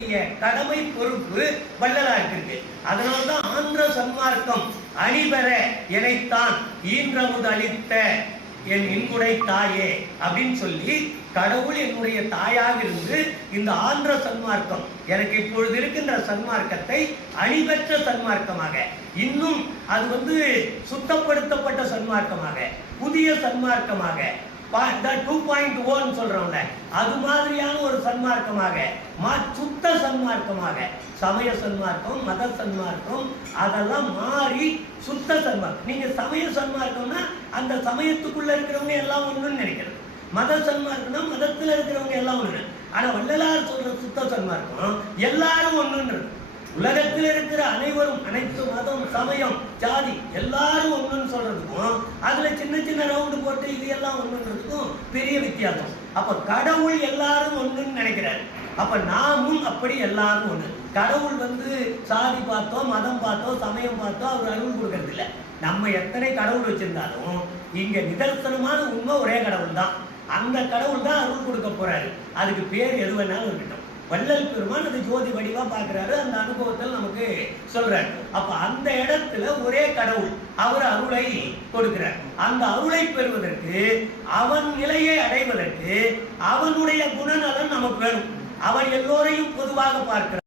கடமை பொறுப்பு வள்ளலாருக்கு இருக்கு. அதனால்தான் ஆந்திர சன்மார்க்கம் அணிபெற எனைத்தான் ஈன்றமுது அளித்த என் இன்புடை தாயே அப்படின்னு சொல்லி கடவுள் என்னுடைய தாயாக இருந்து இந்த ஆந்திர சன்மார்க்கம் எனக்கு இப்பொழுது இருக்கின்ற சன்மார்க்கத்தை அணிபெற்ற சன்மார்க்கமாக இன்னும் அது சுத்தப்படுத்தப்பட்ட சன்மார்க்கமாக புதிய சன்மார்க்கமாக 2.0 சொல்றோம்ல அது மாதிரியான ஒரு சன்மார்க்கமாக சுத்த சன்மார்க்கமாக சமய சன்மார்க்கம் மத சன்மார்க்கம் அதெல்லாம் மாறி சுத்த சன்மார்க்கம். நீங்க சமய சன்மார்க்கம்னா அந்த சமயத்துக்குள்ள இருக்கிறவங்க எல்லாம் ஒண்ணுன்னு நினைக்கிறது, மத சன்மார்க்கம்னா மதத்துல இருக்கிறவங்க எல்லாம் ஒண்ணு. ஆனா வள்ளலார் சொல்ற சுத்த சன்மார்க்கம் எல்லாரும் ஒண்ணுன்னு, உலகத்தில் இருக்கிற அனைவரும் அனைத்து மதம் சமயம் ஜாதி எல்லாரும் ஒண்ணுன்னு சொல்றதுக்கும் அதுல சின்ன சின்ன ரவுண்டு போட்டு இது எல்லாம் ஒண்ணுன்றதுக்கும் பெரிய வித்தியாசம். அப்ப கடவுள் எல்லாரும் ஒண்ணுன்னு நினைக்கிறாரு. அப்ப நாமும் அப்படி எல்லாரும் ஒண்ணு. கடவுள் சாதி பார்த்தோம் மதம் பார்த்தோம் சமயம் பார்த்தோம் அவர் அருள் கொடுக்கறது இல்லை. நம்ம எத்தனை கடவுள் வச்சிருந்தாலும் இங்க நிதர்சனமான உண்மை ஒரே கடவுள் தான். அந்த கடவுள் தான் அருள் கொடுக்க போறாரு. அதுக்கு பேர் எது வேணாலும் இருக்கட்டும். வள்ளல் பெருமான் அது ஜோதி வடிவா பார்க்கிறாரு, அந்த அனுபவத்தில் நமக்கு சொல்றாரு. அப்ப அந்த இடத்துல ஒரே கடவுள் அவர் அருளை கொடுக்கிறார். அந்த அருளை பெறுவதற்கு அவன் நிலையை அடைவதற்கு அவனுடைய குணநலன் நமக்கு வேணும். அவன் எல்லோரையும் பொதுவாக பார்க்கிறார்.